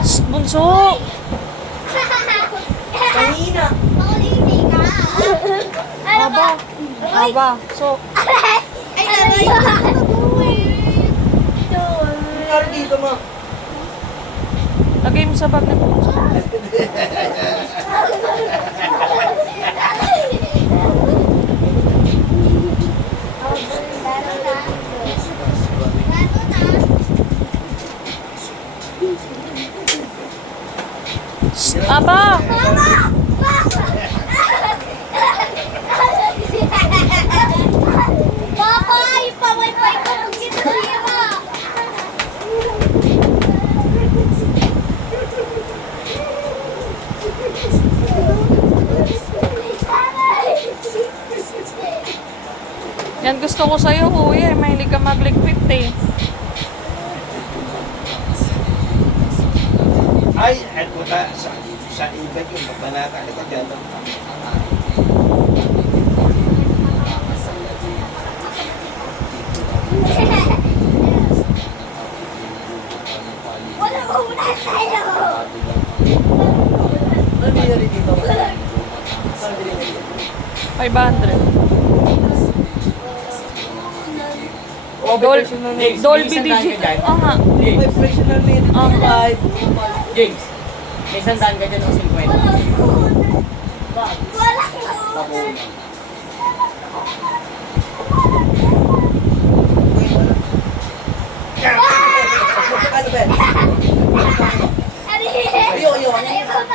Shh, bunso! Kanina. Aba. Aba. So, Nangyari dito, ma. lagay mo sa bag ng bunso. Shh, aba! Papa, ipamay-pay ko ng ginagawa. Yan gusto ko sa'yo, kuya. Mahilig ka magligpit eh. Ay, ano ta, sa iba yung magbanata kita dyan. Wala ko muna tayo. Ano nangyari dito? Saan binigay dito? 500. Dolby Digital. Oo nga. May presyo na minute. Ah. 5. James, may sandaan ka dyan o 50. Wala ko. Wala ko. Ano ba? Ano yun? Iyo, iyo. Ano yun?